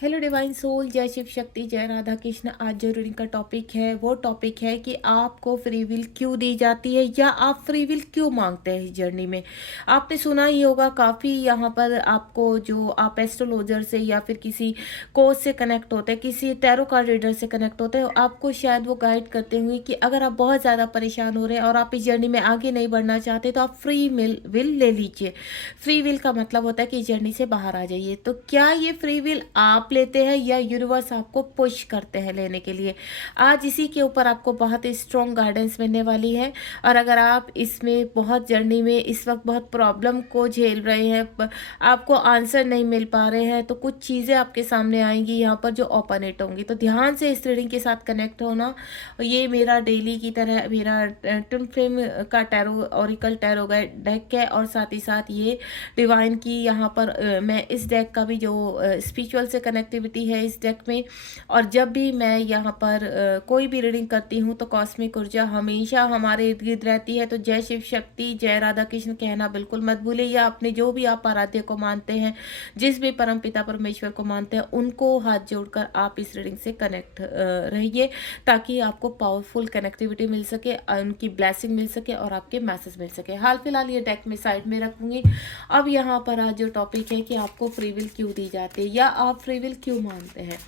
Hello divine soul, जय शिव शक्ति, जय राधा कृष्ण। आज जो रीडिंग का टॉपिक है वो टॉपिक है कि आपको फ्री विल क्यों दी जाती है या आप फ्री विल क्यों मांगते हैं इस जर्नी में। आपने सुना ही होगा काफ़ी, यहाँ पर आपको जो आप एस्ट्रोलॉजर से या फिर किसी कोच से कनेक्ट होते हैं, किसी टैरो कार्ड रीडर से कनेक्ट होते हैं, आपको शायद वो गाइड करते हुए कि अगर आप बहुत ज़्यादा परेशान हो रहे हैं और आप इस जर्नी में आगे नहीं बढ़ना चाहते तो आप फ्री विल ले लीजिए। फ्री विल का मतलब होता है कि इस जर्नी से बाहर आ जाइए। तो क्या ये फ्री विल आप लेते हैं या यूनिवर्स आपको पुश करते हैं लेने के लिए? आज इसी के ऊपर आपको बहुत ही स्ट्रॉन्ग गाइडेंस मिलने वाली है। और अगर आप इसमें बहुत जर्नी में इस वक्त बहुत प्रॉब्लम को झेल रहे हैं, आपको आंसर नहीं मिल पा रहे हैं, तो कुछ चीज़ें आपके सामने आएंगी यहाँ पर जो ओपनेट होंगी। तो ध्यान से इस रीडिंग के साथ कनेक्ट होना। ये मेरा डेली की तरह मेरा ट्विन फ्लेम का टैरो ऑरिकल टैरो डेक है, और साथ ही साथ ये डिवाइन की यहाँ पर मैं इस डेक का भी जो स्पिरिचुअल से कनेक्टिविटी है इस डेक में। और जब भी मैं यहाँ पर कोई भी रीडिंग करती हूँ तो कॉस्मिक ऊर्जा हमेशा हमारे इर्द गिर्द रहती है। तो जय शिव शक्ति, जय राधा कृष्ण कहना बिल्कुल मत भूलिए, या अपने जो भी आप आराध्य को मानते हैं, जिस भी परम पिता परमेश्वर को मानते हैं, उनको हाथ जोड़कर आप इस रीडिंग से कनेक्ट रहिए, ताकि आपको पावरफुल कनेक्टिविटी मिल सके, उनकी ब्लेसिंग मिल सके और आपके मैसेज मिल सके। हाल फिलहाल ये डेक में साइड में रखूंगी। अब यहाँ पर आज जो टॉपिक है कि आपको फ्री विल क्यों दी जाती है या आप फ्री विल क्यों मानते हैं,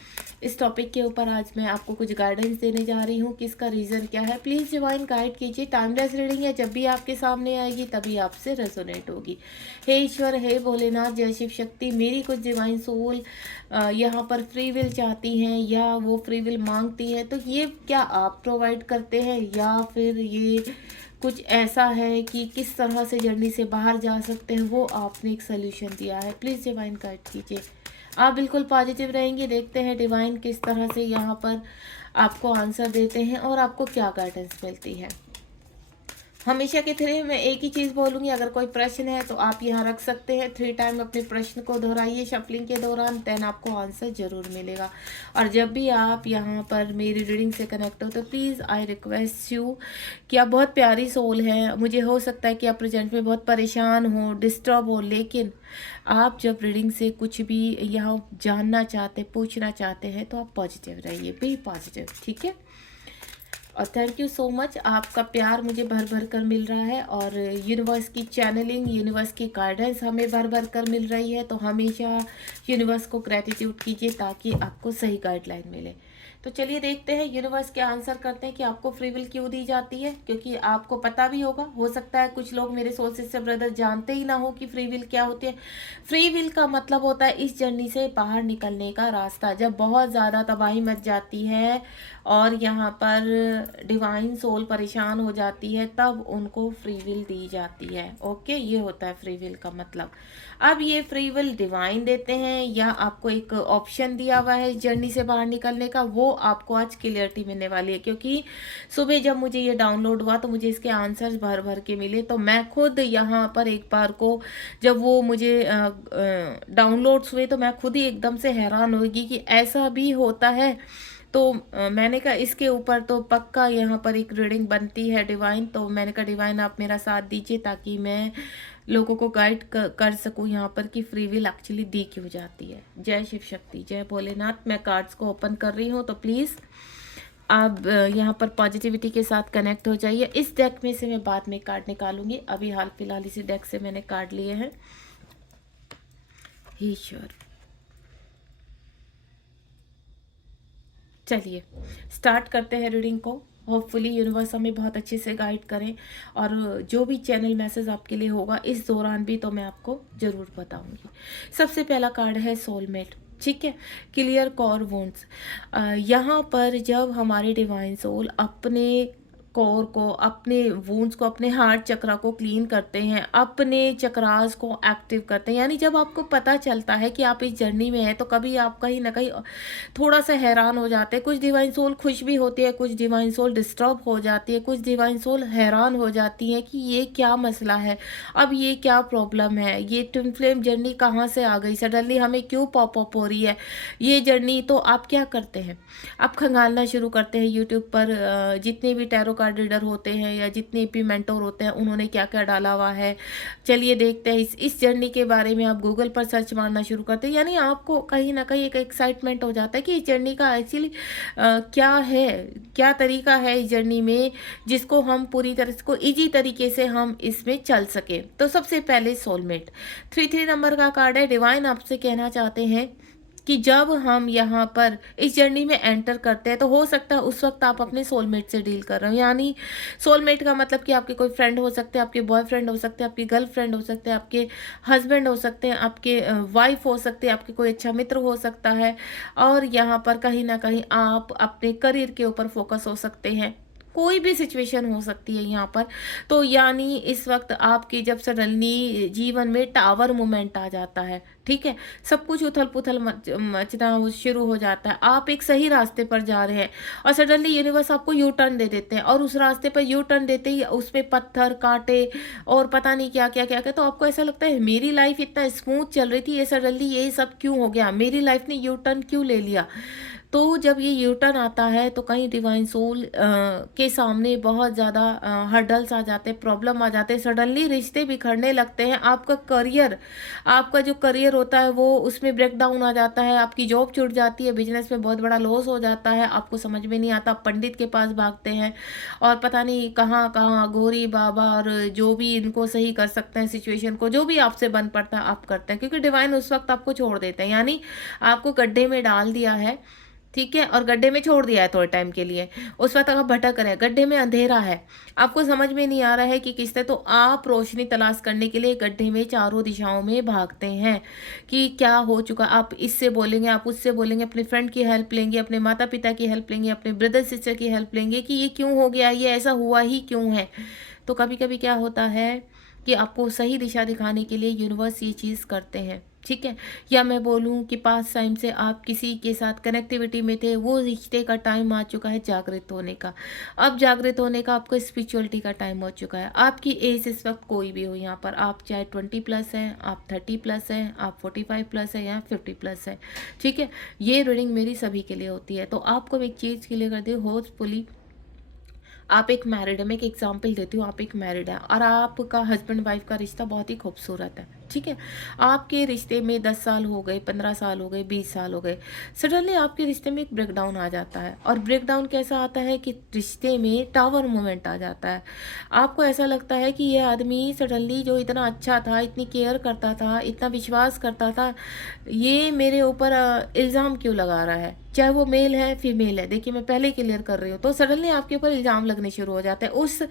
इस टॉपिक के ऊपर आज मैं आपको कुछ गाइडेंस देने जा रही हूँ कि इसका रीज़न क्या है। प्लीज़ डिवाइन गाइड कीजिए। टाइमलेस रीडिंग है, जब भी आपके सामने आएगी तभी आपसे रेजोनेट होगी। हे ईश्वर, हे भोलेनाथ, जय शिव शक्ति, मेरी कुछ डिवाइन सोल यहाँ पर फ्री विल चाहती हैं या वो फ्री विल मांगती है, तो ये क्या आप प्रोवाइड करते हैं या फिर ये कुछ ऐसा है कि किस तरह से जर्नी से बाहर जा सकते हैं वो आपने एक सोल्यूशन दिया है। प्लीज़ डिवाइन गाइड कीजिए। आप बिल्कुल पॉजिटिव रहेंगे। देखते हैं डिवाइन किस तरह से यहाँ पर आपको आंसर देते हैं और आपको क्या गाइडेंस मिलती है। हमेशा की तरह मैं एक ही चीज़ बोलूँगी, अगर कोई प्रश्न है तो आप यहाँ रख सकते हैं। 3 टाइम अपने प्रश्न को दोहराइए शफलिंग के दौरान, देन आपको आंसर ज़रूर मिलेगा। और जब भी आप यहाँ पर मेरी रीडिंग से कनेक्ट हो तो प्लीज़ आई रिक्वेस्ट यू कि आप बहुत प्यारी सोल हैं। मुझे हो सकता है कि आप प्रेजेंट में बहुत परेशान हो, डिस्टर्ब हो, लेकिन आप जब रीडिंग से कुछ भी यहाँ जानना चाहते, पूछना चाहते हैं, तो आप पॉजिटिव रहिए, बी पॉजिटिव, ठीक है। और थैंक यू सो मच, आपका प्यार मुझे भर भर कर मिल रहा है और यूनिवर्स की चैनलिंग, यूनिवर्स की गाइडेंस हमें भर भर कर मिल रही है। तो हमेशा यूनिवर्स को ग्रेटिट्यूड कीजिए ताकि आपको सही गाइडलाइन मिले। तो चलिए देखते हैं यूनिवर्स के आंसर करते हैं कि आपको फ्री विल क्यों दी जाती है, क्योंकि आपको पता भी होगा, हो सकता है कुछ लोग मेरे सोल सिस्टर ब्रदर जानते ही ना हो कि फ्री विल क्या होती है। फ्री विल का मतलब होता है इस जर्नी से बाहर निकलने का रास्ता। जब बहुत ज़्यादा तबाही मच जाती है और यहाँ पर डिवाइन सोल परेशान हो जाती है, तब उनको फ्री विल दी जाती है। ओके, ये होता है फ्री विल का मतलब। अब ये फ्री विल डिवाइन देते हैं या आपको एक ऑप्शन दिया हुआ है इस जर्नी से बाहर निकलने का, वो आपको आज क्लियरिटी मिलने वाली है। क्योंकि सुबह जब मुझे ये डाउनलोड हुआ तो मुझे इसके आंसर्स भर भर के मिले, तो मैं खुद यहाँ पर एक बार को जब वो मुझे डाउनलोड्स हुए तो मैं खुद ही एकदम से हैरान होगी कि ऐसा भी होता है। तो मैंने कहा इसके ऊपर तो पक्का यहाँ पर एक रीडिंग बनती है डिवाइन। तो मैंने कहा डिवाइन आप मेरा साथ दीजिए ताकि मैं लोगों को गाइड कर सकूँ यहाँ पर कि फ्री विल एक्चुअली दी क्यों जाती है। जय शिव शक्ति, जय भोलेनाथ। मैं कार्ड्स को ओपन कर रही हूँ, तो प्लीज़ आप यहाँ पर पॉजिटिविटी के साथ कनेक्ट हो जाइए। इस डेक में से मैं बाद में कार्ड निकालूंगी, अभी हाल फिलहाल इसी डेक से मैंने कार्ड लिए हैं। ईश्वर, चलिए स्टार्ट करते हैं रीडिंग को। होपफुली यूनिवर्स हमें बहुत अच्छे से गाइड करें, और जो भी चैनल मैसेज आपके लिए होगा इस दौरान भी तो मैं आपको ज़रूर बताऊंगी। सबसे पहला कार्ड है सोलमेट, ठीक है। Clear core wounds. यहाँ पर जब हमारे डिवाइन सोल अपने कोर को, अपने वूंड्स को, अपने हार्ट चक्रा को क्लीन करते हैं, अपने चक्रास को एक्टिव करते हैं, यानी जब आपको पता चलता है कि आप इस जर्नी में हैं तो कभी आप कहीं ना कहीं थोड़ा सा हैरान हो जाते हैं। कुछ डिवाइन सोल खुश भी होती है, कुछ डिवाइन सोल डिस्टर्ब हो जाती है, कुछ डिवाइन सोल हैरान हो जाती है कि ये क्या मसला है, अब ये क्या प्रॉब्लम है, ये ट्विन फ्लेम जर्नी कहाँ से आ गई, सडनली हमें क्यों पॉप अप हो रही है ये जर्नी। तो आप क्या करते हैं, आप खंगालना शुरू करते हैं यूट्यूब पर जितने भी टैरो कार्ड रीडर होते हैं या जितने भी मेंटोर होते हैं उन्होंने क्या क्या डाला हुआ है। चलिए देखते हैं इस जर्नी के बारे में। आप गूगल पर सर्च मारना शुरू करते हैं, यानी आपको कहीं ना कहीं एक एक्साइटमेंट हो जाता है कि इस जर्नी का एक्चुअली क्या है, क्या तरीका है इस जर्नी में जिसको हम पूरी तरह से को इजी तरीके से हम इसमें चल सके। तो सबसे पहले सोलमेट 33 नंबर का कार्ड है। डिवाइन आपसे कहना चाहते हैं कि जब हम यहाँ पर इस जर्नी में एंटर करते हैं तो हो सकता है उस वक्त आप अपने सोलमेट से डील कर रहे हो। यानी सोलमेट का मतलब कि आपके कोई फ्रेंड हो सकते हैं, आपके बॉयफ्रेंड हो सकते हैं, आपकी गर्लफ्रेंड हो सकते हैं, आपके हस्बैंड हो सकते हैं, आपके वाइफ हो सकते हैं, आपके कोई अच्छा मित्र हो सकता है। और यहाँ पर कहीं ना कहीं आप अपने करियर के ऊपर फोकस हो सकते हैं। कोई भी सिचुएशन हो सकती है यहाँ पर। तो यानी इस वक्त आपके जब सडनली जीवन में टावर मोमेंट आ जाता है, ठीक है, सब कुछ उथल पुथल मचना शुरू हो जाता है। आप एक सही रास्ते पर जा रहे हैं और सडनली यूनिवर्स आपको यू टर्न दे देते हैं, और उस रास्ते पर यू टर्न देते ही उसमें पत्थर कांटे और पता नहीं क्या क्या क्या क्या। तो आपको ऐसा लगता है मेरी लाइफ इतना स्मूथ चल रही थी, ये सडनली ये सब क्यों हो गया, मेरी लाइफ ने यू टर्न क्यों ले लिया। तो जब ये यू टर्न आता है तो कहीं डिवाइन सोल के सामने बहुत ज़्यादा हर्डल्स आ जाते हैं, प्रॉब्लम आ जाते हैं, सडनली रिश्ते बिखरने लगते हैं। आपका करियर, आपका जो करियर होता है वो उसमें ब्रेक डाउन आ जाता है, आपकी जॉब छूट जाती है, बिजनेस में बहुत बड़ा लॉस हो जाता है, आपको समझ में नहीं आता, पंडित के पास भागते हैं और पता नहीं कहाँ कहाँ गोरी बाबा और जो भी इनको सही कर सकते हैं सिचुएशन को, जो भी आपसे बन पड़ता है आप करते हैं, क्योंकि डिवाइन उस वक्त आपको छोड़ देते हैं। यानी आपको गड्ढे में डाल दिया है, ठीक है, और गड्ढे में छोड़ दिया है थोड़े टाइम के लिए। उस वक्त आप भटक रहे हैं, गड्ढे में अंधेरा है, आपको समझ में नहीं आ रहा है कि किससे, तो आप रोशनी तलाश करने के लिए गड्ढे में चारों दिशाओं में भागते हैं कि क्या हो चुका। आप इससे बोलेंगे, आप उससे बोलेंगे, अपने फ्रेंड की हेल्प लेंगे, अपने माता पिता की हेल्प लेंगे, अपने ब्रदर सिस्टर की हेल्प लेंगे कि ये क्यों हो गया, ये ऐसा हुआ ही क्यों है। तो कभी कभी क्या होता है कि आपको सही दिशा दिखाने के लिए यूनिवर्स ये चीज़ करते हैं, ठीक है। या मैं बोलूँ कि पास टाइम से आप किसी के साथ कनेक्टिविटी में थे, वो रिश्ते का टाइम आ चुका है जागृत होने का। अब जागृत होने का आपको स्पिरिचुअलिटी का टाइम हो चुका है। आपकी एज इस वक्त कोई भी हो, यहाँ पर आप चाहे 20+ हैं, आप 30+ हैं, आप 45+ है या 50+ है, ठीक है। ये रीडिंग मेरी सभी के लिए होती है। तो आपको एक चीज़ क्लियर कर दी, होपफुली आप एक मैरिड है, मैं एक एग्जांपल देती हूँ, आप एक मैरिड है और आपका हस्बैंड वाइफ का रिश्ता बहुत ही खूबसूरत है, ठीक है। आपके रिश्ते में 10 साल हो गए, 15 साल हो गए, 20 साल हो गए, सडनली आपके रिश्ते में एक ब्रेकडाउन आ जाता है। और ब्रेकडाउन कैसा आता है कि रिश्ते में टावर मोमेंट आ जाता है। आपको ऐसा लगता है कि ये आदमी सडनली जो इतना अच्छा था, इतनी केयर करता था, इतना विश्वास करता था, ये मेरे ऊपर इल्ज़ाम क्यों लगा रहा है, चाहे वो मेल है फीमेल है। देखिए मैं पहले क्लियर कर रही हूँ। तो सडनली आपके ऊपर इल्ज़ाम लगने शुरू हो जाते हैं, उस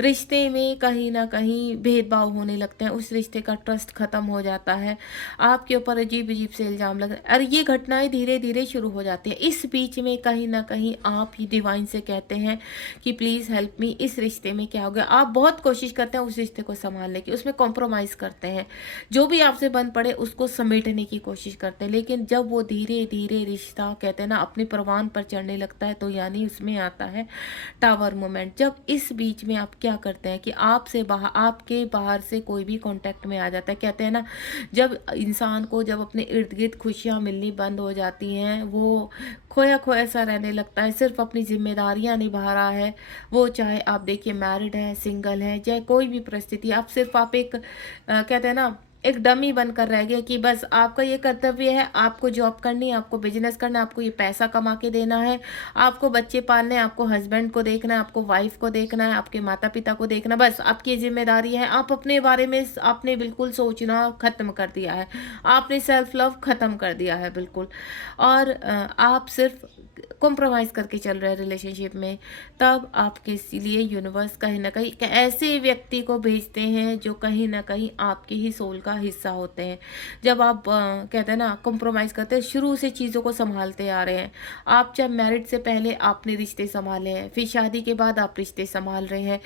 रिश्ते में कहीं ना कहीं भेदभाव होने लगते हैं, उस रिश्ते का ट्रस्ट खत्म हो जाता है, आपके ऊपर अजीब अजीब से इल्ज़ाम लग रहे हैं और ये घटनाएं धीरे धीरे शुरू हो जाती है। इस बीच में कहीं ना कहीं आप ही डिवाइन से कहते हैं कि प्लीज़ हेल्प मी, इस रिश्ते में क्या हो गया। आप बहुत कोशिश करते हैं उस रिश्ते को संभालने की, उसमें कॉम्प्रोमाइज़ करते हैं, जो भी आपसे बन पड़े उसको समेटने की कोशिश करते हैं। लेकिन जब वो धीरे धीरे रिश्ता कहते हैं ना अपने परवान पर चढ़ने लगता है, तो यानी उसमें आता है टावर मोमेंट। जब इस बीच में आप क्या करते हैं कि आपसे बाहर, आपके बाहर से कोई भी कांटेक्ट में आ जाता है। कहते हैं ना जब इंसान को जब अपने इर्द गिर्द खुशियाँ मिलनी बंद हो जाती हैं, वो खोया खोया सा रहने लगता है, सिर्फ अपनी जिम्मेदारियां निभा रहा है। वो चाहे आप देखिए मैरिड है, सिंगल है, चाहे कोई भी परिस्थिति, आप सिर्फ आप एक कहते हैं ना एक डमी बनकर रह गए कि बस आपका ये कर्तव्य है, आपको जॉब करनी है, आपको बिजनेस करना है, आपको ये पैसा कमा के देना है, आपको बच्चे पालने हैं, आपको हस्बैंड को देखना है, आपको वाइफ को देखना है, आपके माता पिता को देखना, बस आपकी ये जिम्मेदारी है। आप अपने बारे में आपने बिल्कुल सोचना खत्म कर दिया है, आपने सेल्फ लव खत्म कर दिया है बिल्कुल, और आप सिर्फ कॉम्प्रोमाइज़ करके चल रहे हैं रिलेशनशिप में। तब आपके लिए यूनिवर्स कहीं ना कहीं एक ऐसे व्यक्ति को भेजते हैं जो कहीं ना कहीं आपके ही सोल का हिस्सा होते हैं। जब आप कहते हैं ना कॉम्प्रोमाइज़ करते हैं, शुरू से चीज़ों को संभालते आ रहे हैं। आप जब मैरिड से पहले आपने रिश्ते संभाले हैं, फिर शादी के बाद आप रिश्ते संभाल रहे हैं।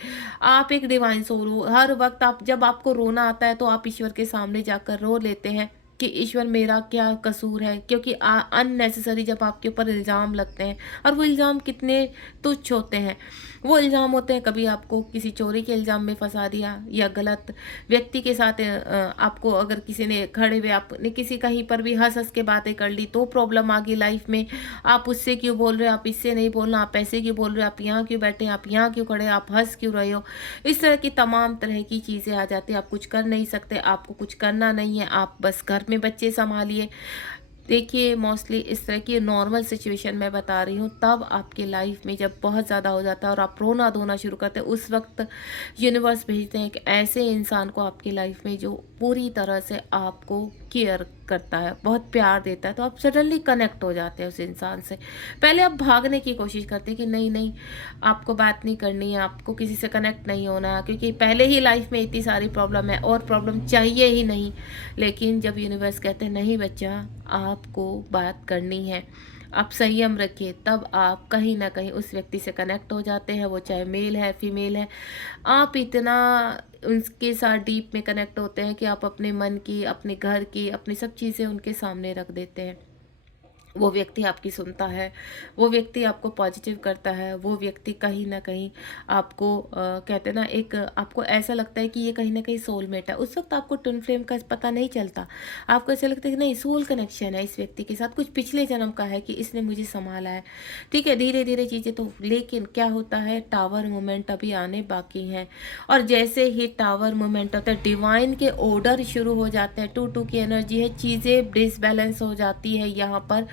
आप एक डिवाइन सोल हो, हर वक्त आप जब आपको रोना आता है तो आप ईश्वर के सामने जाकर रो लेते हैं, कि ईश्वर मेरा क्या कसूर है, क्योंकि अननेसेसरी जब आपके ऊपर इल्ज़ाम लगते हैं, और वो इल्ज़ाम कितने तुच्छ होते हैं। वो इल्ज़ाम होते हैं, कभी आपको किसी चोरी के इल्ज़ाम में फंसा दिया, या गलत व्यक्ति के साथ आपको अगर किसी ने खड़े हुए आपने किसी कहीं पर भी हंस हंस के बातें कर ली तो प्रॉब्लम आ गई लाइफ में। आप उससे क्यों बोल रहे हो, आप इससे नहीं बोलना, आप ऐसे क्यों बोल रहे हो, आप यहाँ क्यों बैठे, आप यहाँ क्यों खड़े, आप हंस क्यों रहे हो। इस तरह की तमाम तरह की चीज़ें आ जाती हैं। आप कुछ कर नहीं सकते, आपको कुछ करना नहीं है, आप बस घर में बच्चे संभालिए। देखिए, मोस्टली इस तरह की नॉर्मल सिचुएशन मैं बता रही हूँ, तब आपके लाइफ में जब बहुत ज़्यादा हो जाता है और आप रोना धोना शुरू करते हैं, उस वक्त यूनिवर्स भेजते हैं एक ऐसे इंसान को आपकी लाइफ में जो पूरी तरह से आपको केयर करता है, बहुत प्यार देता है। तो आप सडनली कनेक्ट हो जाते हैं उस इंसान से। पहले आप भागने की कोशिश करते हैं कि नहीं नहीं, आपको बात नहीं करनी है, आपको किसी से कनेक्ट नहीं होना है, क्योंकि पहले ही लाइफ में इतनी सारी प्रॉब्लम है और प्रॉब्लम चाहिए ही नहीं। लेकिन जब यूनिवर्स कहते हैं नहीं बच्चा, आपको बात करनी है, आप संयम रखिए, तब आप कहीं ना कहीं उस व्यक्ति से कनेक्ट हो जाते हैं। वो चाहे मेल है फीमेल है, आप इतना उनके साथ डीप में कनेक्ट होते हैं कि आप अपने मन की, अपने घर की, अपनी सब चीज़ें उनके सामने रख देते हैं। वो व्यक्ति आपकी सुनता है, वो व्यक्ति आपको पॉजिटिव करता है, वो व्यक्ति कहीं न कहीं आपको कहते हैं ना, एक आपको ऐसा लगता है कि ये कहीं न कहीं सोलमेट है। उस वक़्त आपको ट्विन फ्लेम का पता नहीं चलता। आपको ऐसा लगता है कि नहीं, सोल कनेक्शन है इस व्यक्ति के साथ, कुछ पिछले जन्म का है कि इसने मुझे सँभाला है। ठीक है, धीरे-धीरे चीज़ें तो, लेकिन क्या होता है, टावर मोमेंट अभी आने बाकी हैं। और जैसे ही टावर मोमेंट होता है, डिवाइन के ऑर्डर शुरू हो जाते हैं, 2-2 की एनर्जी है, चीज़ें डिसबैलेंस हो जाती है यहाँ पर।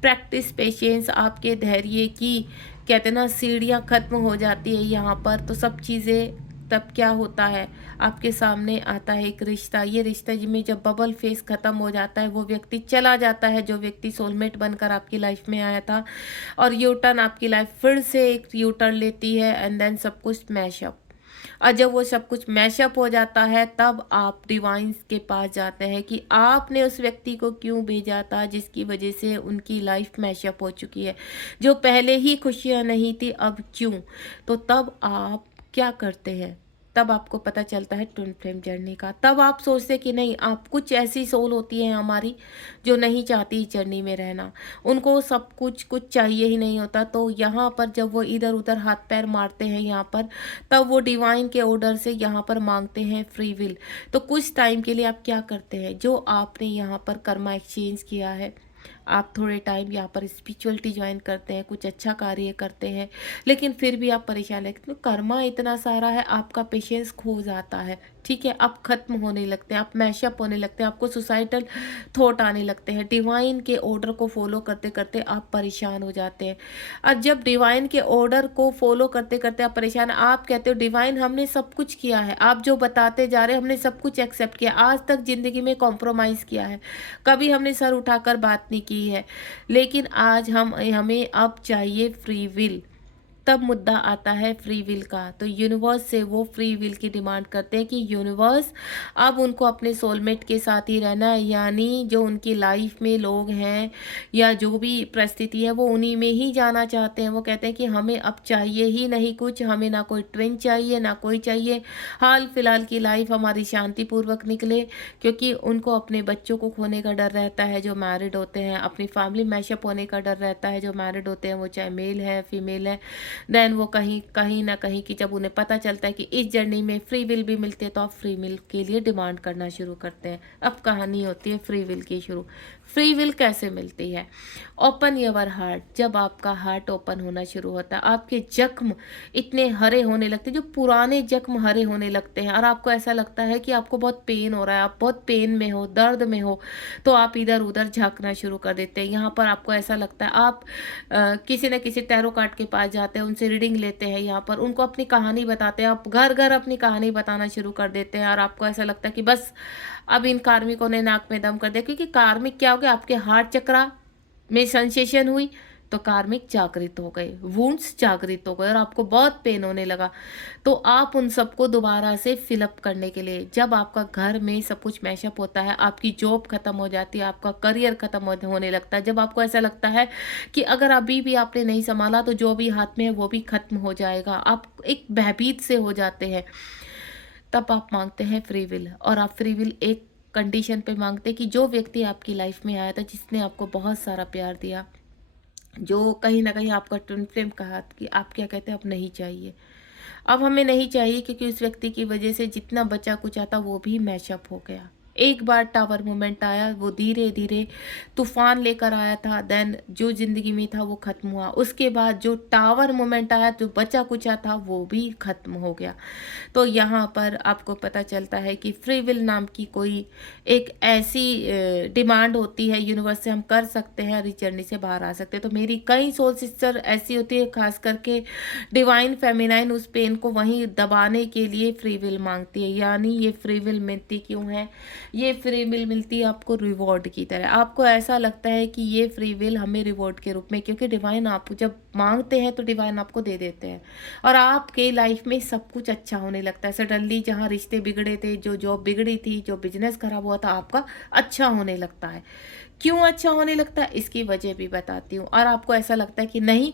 प्रैक्टिस पेशेंस, आपके धैर्य की कहते हैं ना सीढ़ियाँ खत्म हो जाती है यहाँ पर। तो सब चीज़ें तब क्या होता है, आपके सामने आता है एक रिश्ता। ये रिश्ता जिसमें जब बबल फेस खत्म हो जाता है, वो व्यक्ति चला जाता है जो व्यक्ति सोलमेट बनकर आपकी लाइफ में आया था, और यू टर्न आपकी लाइफ फिर से एक यू टर्न लेती है, एंड देन सब कुछ मैशअप। और जब वो सब कुछ मैशअप हो जाता है, तब आप डिवाइन्स के पास जाते हैं कि आपने उस व्यक्ति को क्यों भेजा था जिसकी वजह से उनकी लाइफ मैशअप हो चुकी है, जो पहले ही खुशियाँ नहीं थी, अब क्यों। तो तब आप क्या करते हैं, तब आपको पता चलता है ट्विन फ्लेम जर्नी का। तब आप सोचते कि नहीं, आप कुछ ऐसी सोल होती है हमारी जो नहीं चाहती इस जर्नी में रहना, उनको सब कुछ कुछ चाहिए ही नहीं होता। तो यहाँ पर जब वो इधर उधर हाथ पैर मारते हैं यहाँ पर, तब वो डिवाइन के ऑर्डर से यहाँ पर मांगते हैं फ्री विल। तो कुछ टाइम के लिए आप क्या करते हैं, जो आपने यहाँ पर कर्मा एक्सचेंज किया है, आप थोड़े टाइम यहाँ पर स्पिरिचुअलिटी ज्वाइन करते हैं, कुछ अच्छा कार्य करते हैं, लेकिन फिर भी आप परेशान है, तो कर्मा इतना सारा है, आपका पेशेंस खो जाता है। ठीक है, आप खत्म होने लगते हैं, आप मैशअप होने लगते हैं, आपको सुसाइडल थॉट आने लगते हैं, डिवाइन के ऑर्डर को फॉलो करते करते आप परेशान हो जाते हैं। और जब डिवाइन के ऑर्डर को फॉलो करते करते आप परेशान, आप कहते हो डिवाइन हमने सब कुछ किया है, आप जो बताते जा रहे हैं हमने सब कुछ एक्सेप्ट किया, आज तक ज़िंदगी में कॉम्प्रोमाइज़ किया है, कभी हमने सर उठाकर बात नहीं की है, लेकिन आज हमें अब चाहिए फ्री विल। तब मुद्दा आता है फ्री विल का। तो यूनिवर्स से वो फ्री विल की डिमांड करते हैं कि यूनिवर्स, अब उनको अपने सोलमेट के साथ ही रहना है, यानी जो उनकी लाइफ में लोग हैं या जो भी परिस्थिति है वो उन्हीं में ही जाना चाहते हैं। वो कहते हैं कि हमें अब चाहिए ही नहीं कुछ, हमें ना कोई ट्विन चाहिए ना कोई चाहिए, हाल फिलहाल की लाइफ हमारी शांतिपूर्वक निकले, क्योंकि उनको अपने बच्चों को खोने का डर रहता है जो मैरिड होते हैं, अपनी फैमिली मैशअप होने का डर रहता है जो मैरिड होते हैं, वो चाहे मेल है फीमेल है। देन वो कहीं कहीं ना कहीं कि जब उन्हें पता चलता है कि इस जर्नी में फ्री विल भी मिलती है, तो आप फ्री विल के लिए डिमांड करना शुरू करते हैं। अब कहानी होती है फ्री विल की शुरू। फ्री विल कैसे मिलती है, ओपन योर हार्ट। जब आपका हार्ट ओपन होना शुरू होता है, आपके जख्म इतने हरे होने लगते हैं, जो पुराने जख्म हरे होने लगते हैं, और आपको ऐसा लगता है कि आपको बहुत पेन हो रहा है, आप बहुत पेन में हो, दर्द में हो, तो आप इधर उधर झांकना शुरू कर देते हैं। यहाँ पर आपको ऐसा लगता है आप किसी न किसी टैरो कार्ड के पास जाते हैं, उनसे रीडिंग लेते हैं, यहाँ पर उनको अपनी कहानी बताते हैं, आप घर घर अपनी कहानी बताना शुरू कर देते हैं, और आपको ऐसा लगता है कि बस अब इन कार्मिकों ने नाक में दम कर दिया। क्योंकि कार्मिक क्या हो गया, आपके हार्ट चक्रा में सेंसेशन हुई तो कार्मिक जागृत हो गए, वुंड्स जागृत हो गए, और आपको बहुत पेन होने लगा। तो आप उन सबको दोबारा से फिलअप करने के लिए, जब आपका घर में सब कुछ मैशअप होता है, आपकी जॉब खत्म हो जाती है, आपका करियर खत्म होने लगता है, जब आपको ऐसा लगता है कि अगर अभी भी आपने नहीं संभाला तो जो भी हाथ में है वो भी खत्म हो जाएगा, आप एक भयभीत से हो जाते हैं, तब आप मांगते हैं फ्री विल। और आप फ्री विल एक कंडीशन पे मांगते कि जो व्यक्ति आपकी लाइफ में आया था, जिसने आपको बहुत सारा प्यार दिया, जो कहीं न कहीं आपका ट्विन फ्लेम कहा कि आप क्या कहते हैं, अब नहीं चाहिए। अब हमें नहीं चाहिए क्योंकि उस व्यक्ति की वजह से जितना बचा-कुचा था वो भी मैशअप हो गया। एक बार टावर मोमेंट आया, वो धीरे-धीरे तूफ़ान लेकर आया था, देन जो ज़िंदगी में था वो ख़त्म हुआ। उसके बाद जो टावर मोमेंट आया, जो बचा-कुचा था वो भी ख़त्म हो गया। तो यहाँ पर आपको पता चलता है कि फ्री विल नाम की कोई एक ऐसी डिमांड होती है यूनिवर्स से, हम कर सकते हैं और इस जर्नी से बाहर आ सकते हैं। तो मेरी कई सोल सिस्टर ऐसी होती है, खास करके डिवाइन फेमिनाइन, उस पेन को वहीं दबाने के लिए फ्री विल मांगती है। यानी ये फ्री विल मिलती क्यों है? ये फ्री विल मिलती है आपको रिवॉर्ड की तरह। आपको ऐसा लगता है कि ये फ्री विल हमें रिवॉर्ड के रूप में, क्योंकि डिवाइन आप जब मांगते हैं तो डिवाइन आपको दे देते हैं और आपके लाइफ में सब कुछ अच्छा होने लगता है। सडनली जहाँ रिश्ते बिगड़े थे, जो जॉब बिगड़ी थी, जो बिजनेस खराब हुआ था, आपका अच्छा होने लगता है। क्यों अच्छा होने लगता है, इसकी वजह भी बताती हूँ। और आपको ऐसा लगता है कि नहीं,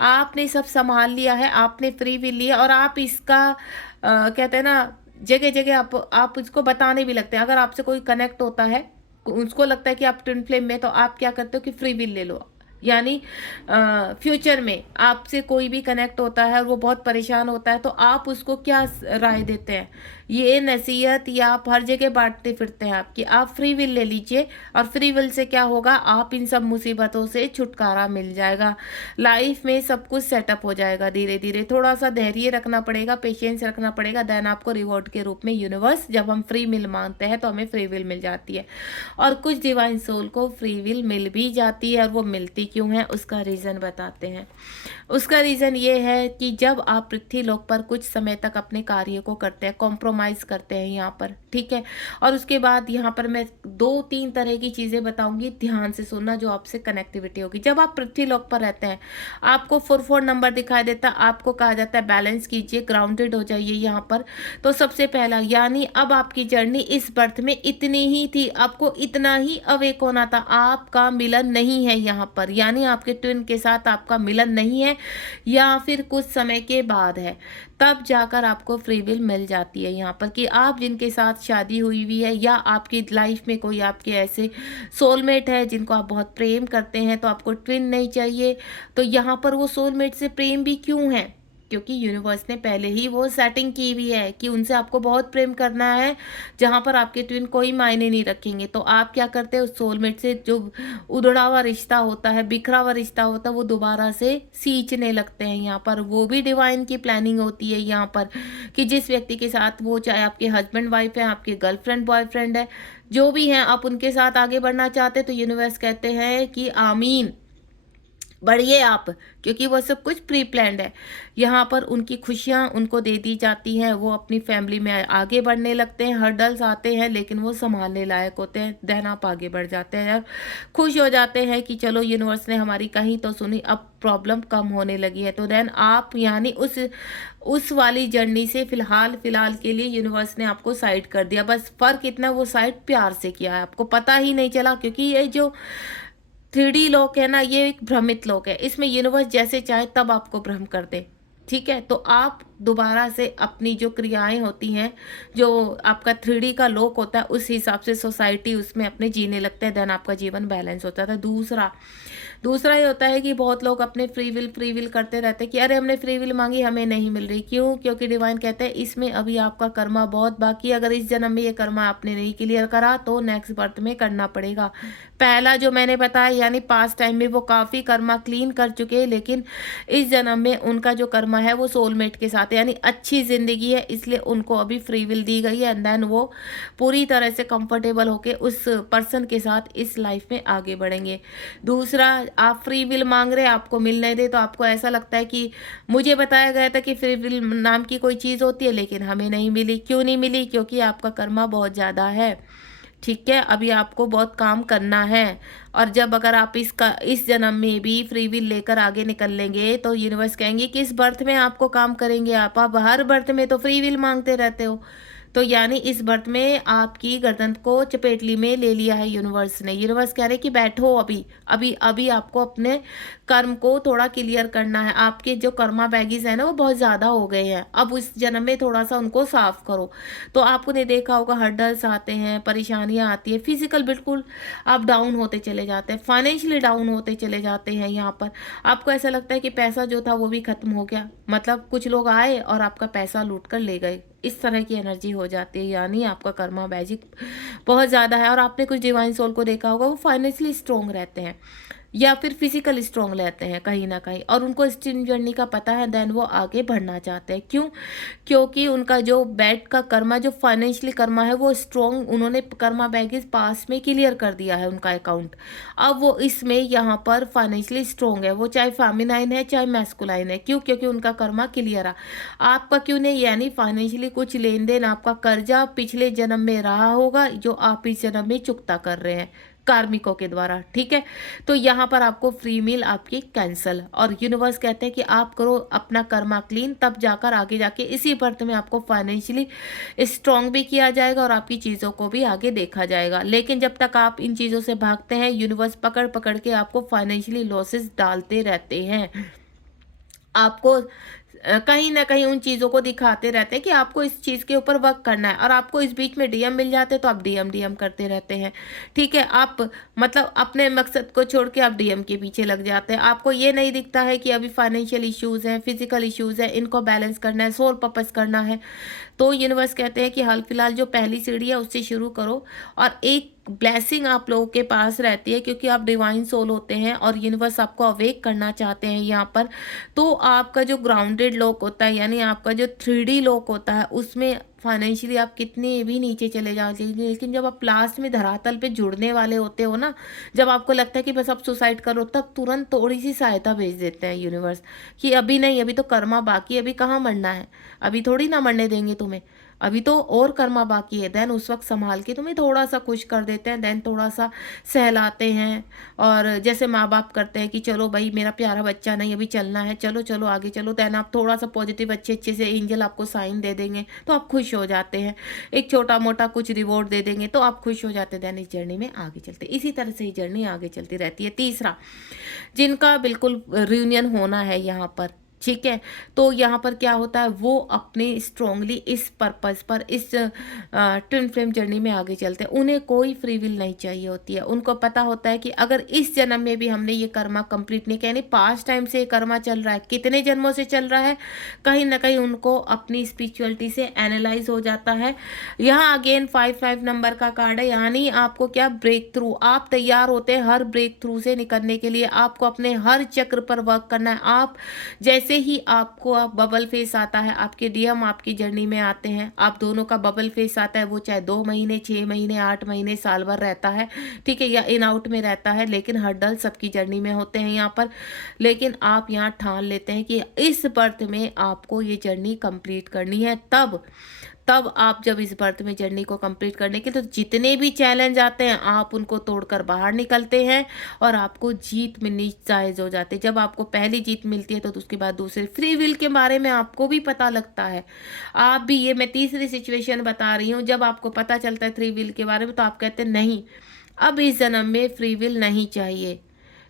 आपने सब संभाल लिया है, आपने फ्री विल लिया और आप इसका कहते हैं ना, जगह जगह आप उसको बताने भी लगते हैं। अगर आपसे कोई कनेक्ट होता है, उसको लगता है कि आप ट्विन फ्लेम में, तो आप क्या करते हो कि फ्री विल ले लो। यानी फ्यूचर में आपसे कोई भी कनेक्ट होता है और वो बहुत परेशान होता है, तो आप उसको क्या राय देते हैं? ये नसीहत या आप हर जगह बांटते फिरते हैं आप कि आप फ्री विल ले लीजिए, और फ्री विल से क्या होगा, आप इन सब मुसीबतों से छुटकारा मिल जाएगा, लाइफ में सब कुछ सेटअप हो जाएगा धीरे धीरे। थोड़ा सा धैर्य रखना पड़ेगा, पेशेंस रखना पड़ेगा, देन आपको रिवॉर्ड के रूप में यूनिवर्स, जब हम फ्री विल मांगते हैं तो हमें फ्री विल मिल जाती है। और कुछ डिवाइन सोल को फ्री विल मिल भी जाती है, और वो मिलती क्यों है उसका रीज़न बताते हैं। उसका रीज़न ये है कि जब आप पृथ्वी लोक पर कुछ समय तक अपने कार्य को करते हैं, कॉम्प्रोमाइज़ करते हैं यहाँ पर, ठीक है। और उसके बाद यहाँ पर मैं 2-3 तरह की चीज़ें बताऊंगी, ध्यान से सुनना, जो आपसे कनेक्टिविटी होगी। जब आप पृथ्वी लोक पर रहते हैं, आपको 4-4 नंबर दिखाई देता है, आपको कहा जाता है बैलेंस कीजिए, ग्राउंडेड हो जाइए यहाँ पर। तो सबसे पहला, यानी अब आपकी जर्नी इस बर्थ में इतनी ही थी, आपको इतना ही अवेक होना था, आपका मिलन नहीं है यहाँ पर, यानी आपके ट्विन के साथ आपका मिलन नहीं है, या फिर कुछ समय के बाद है, तब जाकर आपको फ्री विल मिल जाती है यहाँ पर कि आप जिनके साथ शादी हुई हुई है, या आपकी लाइफ में कोई आपके ऐसे सोलमेट है जिनको आप बहुत प्रेम करते हैं, तो आपको ट्विन नहीं चाहिए। तो यहाँ पर वो सोलमेट से प्रेम भी क्यों है, क्योंकि यूनिवर्स ने पहले ही वो सेटिंग की हुई है कि उनसे आपको बहुत प्रेम करना है, जहाँ पर आपके ट्विन कोई मायने नहीं रखेंगे। तो आप क्या करते हो, सोलमेट से जो उधड़ा हुआ रिश्ता होता है, बिखरा हुआ रिश्ता होता है, वो दोबारा से सींचने लगते हैं यहाँ पर। वो भी डिवाइन की प्लानिंग होती है यहाँ पर कि जिस व्यक्ति के साथ, वो चाहे आपके हस्बैंड वाइफ है, आपके गर्लफ्रेंड बॉयफ्रेंड है, जो भी हैं, आप उनके साथ आगे बढ़ना चाहते हैं, तो यूनिवर्स कहते हैं कि आमीन, बढ़िए आप, क्योंकि वो सब कुछ प्री प्लान्ड है। यहाँ पर उनकी खुशियाँ उनको दे दी जाती हैं, वो अपनी फैमिली में आगे बढ़ने लगते हैं, हर्डल्स आते हैं लेकिन वो संभालने लायक होते हैं, देन आप आगे बढ़ जाते हैं और खुश हो जाते हैं कि चलो यूनिवर्स ने हमारी कहीं तो सुनी, अब प्रॉब्लम कम होने लगी है। तो देन आप, यानी उस वाली जर्नी से फिलहाल के लिए यूनिवर्स ने आपको साइड कर दिया। बस फर्क इतना, वो साइड प्यार से किया है, आपको पता ही नहीं चला, क्योंकि ये जो 3D लोक है ना, ये एक भ्रमित लोक है, इसमें यूनिवर्स जैसे चाहे तब आपको भ्रम कर दे, ठीक है। तो आप दोबारा से अपनी जो क्रियाएं होती हैं, जो आपका 3D का लोक होता है, उस हिसाब से सोसाइटी उसमें अपने जीने लगते हैं, देन आपका जीवन बैलेंस होता था। दूसरा ये होता है कि बहुत लोग अपने फ्री विल करते रहते हैं कि अरे हमने फ्री विल मांगी, हमें नहीं मिल रही, क्यों? क्योंकि डिवाइन कहते हैं इसमें अभी आपका कर्मा बहुत बाकी है, अगर इस जन्म में ये कर्मा आपने नहीं क्लियर करा तो नेक्स्ट बर्थ में करना पड़ेगा। पहला जो मैंने बताया, यानी पास्ट टाइम में वो काफ़ी कर्मा क्लीन कर चुके हैं, लेकिन इस जन्म में उनका जो कर्मा है वो सोलमेट के साथ, यानी अच्छी ज़िंदगी है, इसलिए उनको अभी फ्री विल दी गई है, एंड देन वो पूरी तरह से कंफर्टेबल होके उस पर्सन के साथ इस लाइफ में आगे बढ़ेंगे। दूसरा, आप फ्री विल मांग रहे, आपको मिल नहीं दे, तो आपको ऐसा लगता है कि मुझे बताया गया था कि फ्री विल नाम की कोई चीज़ होती है, लेकिन हमें नहीं मिली। क्यों नहीं मिली? क्योंकि आपका कर्मा बहुत ज़्यादा है, ठीक है, अभी आपको बहुत काम करना है। और जब अगर आप इस जन्म में भी फ्री विल लेकर आगे निकल लेंगे, तो यूनिवर्स कहेंगे कि इस बर्थ में आपको काम करेंगे, आप हर बर्थ में तो फ्री विल मांगते रहते हो, तो यानी इस बर्थ में आपकी गर्दन को चपेटली में ले लिया है यूनिवर्स ने। यूनिवर्स कह रहे कि बैठो, अभी अभी अभी आपको अपने कर्म को थोड़ा क्लियर करना है। आपके जो कर्मा बैगीज है ना वो बहुत ज़्यादा हो गए हैं, अब उस जन्म में थोड़ा सा उनको साफ करो। तो आपने देखा होगा हर्डल्स आते हैं, परेशानियां आती है, फिजिकल बिल्कुल आप डाउन होते चले जाते हैं, फाइनेंशियली डाउन होते चले जाते हैं। यहाँ पर आपको ऐसा लगता है कि पैसा जो था वो भी खत्म हो गया, मतलब कुछ लोग आए और आपका पैसा लूट कर ले गए, इस तरह की एनर्जी हो जाती है। यानी आपका कर्मा मैजिक बहुत ज़्यादा है। और आपने कुछ डिवाइन सोल को देखा होगा, वो फाइनेंशियली स्ट्रोंग रहते हैं या फिर फिजिकल स्ट्रोंग रहते हैं कहीं ना कहीं, और उनको स्टीम जर्नी का पता है, देन वो आगे बढ़ना चाहते हैं। क्यों? क्योंकि उनका जो बैड का कर्मा, जो फाइनेंशियली कर्मा है वो स्ट्रोंग, उन्होंने कर्मा बैगेज पास में क्लियर कर दिया है उनका अकाउंट। अब वो इसमें यहाँ पर फाइनेंशियली स्ट्रोंग है, वो चाहे फेमिनाइन है चाहे मैस्कुलाइन है। क्यों? क्योंकि उनका कर्मा क्लियर है। आपका क्यों नहीं? यानी फाइनेंशियली कुछ लेन देन, आपका कर्जा पिछले जन्म में रहा होगा जो आप इस जन्म में चुकता कर रहे हैं कार्मिकों के द्वारा, ठीक है। तो यहाँ पर आपको फ्री मील आपकी कैंसल, और यूनिवर्स कहते हैं कि आप करो अपना कर्मा क्लीन, तब जाकर आगे जाके इसी बर्थ में आपको फाइनेंशियली स्ट्रांग भी किया जाएगा और आपकी चीज़ों को भी आगे देखा जाएगा। लेकिन जब तक आप इन चीज़ों से भागते हैं, यूनिवर्स पकड़ पकड़ के आपको फाइनेंशियली लॉसेस डालते रहते हैं। आपको कहीं ना कहीं उन चीज़ों को दिखाते रहते हैं कि आपको इस चीज़ के ऊपर वर्क करना है, और आपको इस बीच में डीएम मिल जाते हैं तो आप डीएम डीएम करते रहते हैं, ठीक है। आप मतलब अपने मकसद को छोड़ के आप डीएम के पीछे लग जाते हैं। आपको ये नहीं दिखता है कि अभी फाइनेंशियल इश्यूज़ हैं, फिजिकल इश्यूज़ हैं, इनको बैलेंस करना है, सोल पर्पस करना है। तो यूनिवर्स कहते हैं कि हाल फिलहाल जो पहली सीढ़ी है उससे शुरू करो, और एक ब्लेसिंग आप लोगों के पास रहती है क्योंकि आप डिवाइन सोल होते हैं और यूनिवर्स आपको अवेक करना चाहते हैं यहाँ पर। तो आपका जो ग्राउंडेड लोक होता है, यानी आपका जो 3D लोक होता है, उसमें फाइनेंशियली आप कितने भी नीचे चले जाओगे, लेकिन जब आप लास्ट में धरातल पे जुड़ने वाले होते हो ना, जब आपको लगता है कि बस आप सुसाइड करो, तब तुरंत थोड़ी सी सहायता भेज देते हैं यूनिवर्स कि अभी नहीं, अभी तो कर्मा बाकी, अभी कहाँ मरना है, अभी थोड़ी ना मरने देंगे तुम्हें, अभी तो और कर्मा बाकी है। देन उस वक्त संभाल के तुम्हें थोड़ा सा खुश कर देते हैं, देन थोड़ा सा सहलाते हैं, और जैसे माँ बाप करते हैं कि चलो भाई मेरा प्यारा बच्चा, नहीं अभी चलना है, चलो चलो आगे चलो, देन आप थोड़ा सा पॉजिटिव अच्छे अच्छे से एंजल आपको साइन दे देंगे तो आप खुश हो जाते हैं, एक छोटा मोटा कुछ रिवॉर्ड दे देंगे तो आप खुश हो जाते हैं। देन इस जर्नी में आगे चलते, इसी तरह से ही जर्नी आगे चलती रहती है। तीसरा, जिनका बिल्कुल रियूनियन होना है यहाँ पर, ठीक है, तो यहाँ पर क्या होता है, वो अपने स्ट्रांगली इस पर्पस पर, इस ट्विन फ्लेम जर्नी में आगे चलते हैं। उन्हें कोई फ्री विल नहीं चाहिए होती है। उनको पता होता है कि अगर इस जन्म में भी हमने ये कर्मा कंप्लीट नहीं किया, यानी पास्ट टाइम से ये कर्मा चल रहा है, कितने जन्मों से चल रहा है, कहीं ना कहीं उनको अपनी स्पिरिचुअलिटी से एनालाइज हो जाता है। यहाँ अगेन 5 नंबर का कार्ड है, यानी आपको क्या ब्रेक थ्रू, आप तैयार होते हैं हर ब्रेक थ्रू से निकलने के लिए। आपको अपने हर चक्र पर वर्क करना है। आप जैसे ही आपको बबल फेस आता है, आपके डीएम आपकी जर्नी में आते हैं, आप दोनों का बबल फेस आता है, वो चाहे 2 महीने, 6 महीने, 8 महीने, साल भर रहता है, ठीक है, या इन आउट में रहता है, लेकिन हर्डल सबकी जर्नी में होते हैं यहाँ पर। लेकिन आप यहाँ ठान लेते हैं कि इस बर्थ में आपको ये जर्नी कंप्लीट करनी है। तब आप जब इस बर्थ में जर्नी को कंप्लीट करने के, तो जितने भी चैलेंज आते हैं आप उनको तोड़कर बाहर निकलते हैं और आपको जीत मिलनी जायज़ हो जाती है। जब आपको पहली जीत मिलती है तो उसके बाद दूसरे फ्री विल के बारे में आपको भी पता लगता है। आप भी, ये मैं तीसरी सिचुएशन बता रही हूँ, जब आपको पता चलता है फ्री विल के बारे में तो आप कहते हैं नहीं, अब इस जन्म में फ्री विल नहीं चाहिए,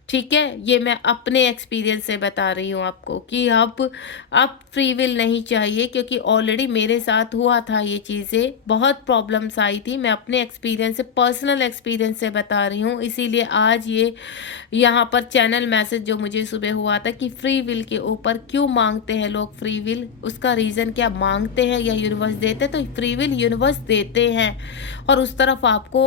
ठीक है। ये मैं अपने एक्सपीरियंस से बता रही हूँ आपको कि अब फ्री विल नहीं चाहिए, क्योंकि ऑलरेडी मेरे साथ हुआ था ये चीज़ें, बहुत प्रॉब्लम्स आई थी। मैं अपने एक्सपीरियंस से, पर्सनल एक्सपीरियंस से बता रही हूँ। इसीलिए आज ये यहाँ पर चैनल मैसेज जो मुझे सुबह हुआ था कि फ्री विल के ऊपर क्यों मांगते हैं लोग फ्री विल, उसका रीज़न क्या, मांगते हैं या यूनिवर्स देते हैं? तो फ्री विल यूनिवर्स देते हैं और उस तरफ आपको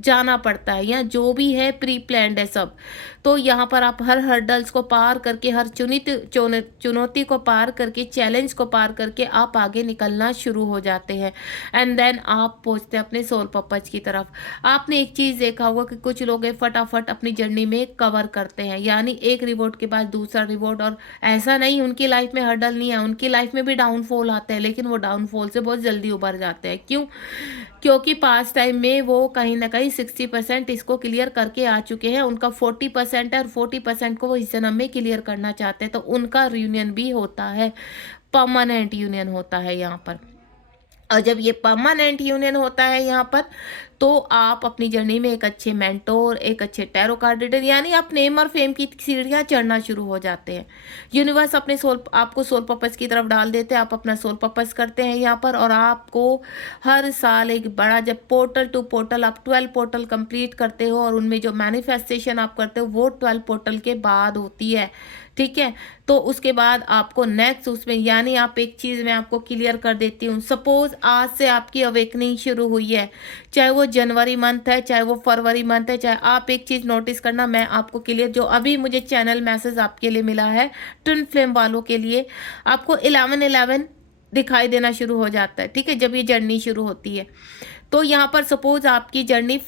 जाना पड़ता है, या जो भी है प्री प्लान्ड है सब। तो यहाँ पर आप हर हर्डल्स को पार करके, हर चुनौती को पार करके, चैलेंज को पार करके आप आगे निकलना शुरू हो जाते हैं, एंड देन आप पहुँचते हैं अपने सोल पर्पज की तरफ। आपने एक चीज़ देखा होगा कि कुछ लोग फटाफट अपनी जर्नी में कवर करते हैं, यानी एक रिवॉर्ड के बाद दूसरा रिवॉर्ड, और ऐसा नहीं उनकी लाइफ में हर्डल नहीं है, उनकी लाइफ में भी डाउनफॉल आते हैं, लेकिन वो डाउनफॉल से बहुत जल्दी उबर जाते हैं। क्यों? क्योंकि पास्ट टाइम में वो कहीं ना कहीं 60% इसको क्लियर करके आ चुके हैं, उनका 40% है, और 40% को वो इस जन्म में क्लियर करना चाहते हैं, तो उनका रियूनियन भी होता है, परमानेंट यूनियन होता है यहाँ पर। और जब ये परमानेंट यूनियन होता है यहाँ पर, तो आप अपनी जर्नी में एक अच्छे मेंटोर, एक अच्छे टैरो कार्ड रीडर, यानी आप नेम और फेम की सीढ़ियाँ चढ़ना शुरू हो जाते हैं। यूनिवर्स अपने सोल आपको सोल पर्पस की तरफ डाल देते हैं, आप अपना सोल पर्पस करते हैं यहाँ पर, और आपको हर साल एक बड़ा, जब पोर्टल टू पोर्टल आप 12 पोर्टल कंप्लीट करते हो, और उनमें जो मैनिफेस्टेशन आप करते हो वो 12 पोर्टल के बाद होती है, ठीक है। तो उसके बाद आपको नेक्स्ट उसमें, यानी आप एक चीज़ मैं आपको क्लियर कर देती हूँ, सपोज आज से आपकी अवेकनिंग शुरू हुई है, चाहे वो जनवरी मंथ है, चाहे वो फरवरी मंथ है, चाहे, आप एक चीज़ नोटिस करना, मैं आपको क्लियर, जो अभी मुझे चैनल मैसेज आपके लिए मिला है ट्विन फ्लेम वालों के लिए, आपको 11-11 दिखाई देना शुरू हो जाता है, ठीक है, जब ये जर्नी शुरू होती है। तो यहाँ पर सपोज आपकी जर्नी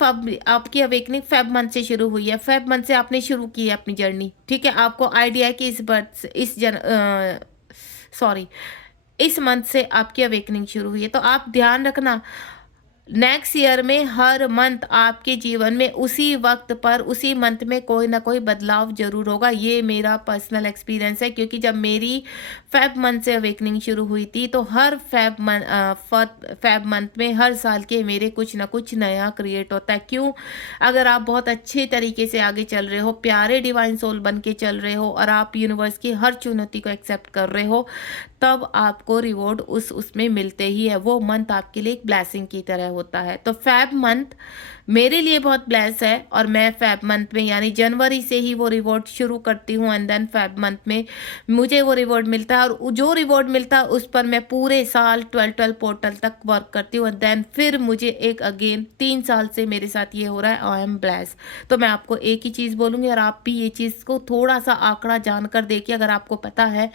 आपकी अवेकनिंग फेब मंथ से शुरू हुई है, फेब मंथ से आपने शुरू की है अपनी जर्नी, ठीक है, आपको आइडिया है कि इस बर्थ से सॉरी इस मंथ से आपकी अवेकनिंग शुरू हुई है। तो आप ध्यान रखना, नेक्स्ट ईयर में हर मंथ आपके जीवन में उसी वक्त पर, उसी मंथ में कोई ना कोई बदलाव जरूर होगा। ये मेरा पर्सनल एक्सपीरियंस है, क्योंकि जब मेरी फेब मंथ से अवेकनिंग शुरू हुई थी, तो हर फेब मंथ में हर साल के मेरे कुछ ना कुछ नया क्रिएट होता है। क्यों? अगर आप बहुत अच्छे तरीके से आगे चल रहे हो, प्यारे डिवाइन सोल बन के चल रहे हो, और आप यूनिवर्स की हर चुनौती को एक्सेप्ट कर रहे हो, तब आपको रिवॉर्ड उसमें मिलते ही है। वो मंथ आपके लिए एक ब्लेसिंग की तरह होता है। तो फेब मंथ मेरे लिए बहुत ब्लेस है, और मैं फेब मंथ में, यानी जनवरी से ही वो रिवॉर्ड शुरू करती हूँ, एंड देन फेब मंथ में मुझे वो रिवॉर्ड मिलता है, और जो रिवॉर्ड मिलता है उस पर मैं पूरे साल 12 पोर्टल तक वर्क करती हूँ, एंड देन फिर मुझे एक अगेन 3 साल से मेरे साथ ये हो रहा है, आई एम ब्लेस। तो मैं आपको एक ही चीज़ बोलूँगी, और आप भी ये चीज़ को थोड़ा सा आंकड़ा जानकर देखिए। अगर आपको पता है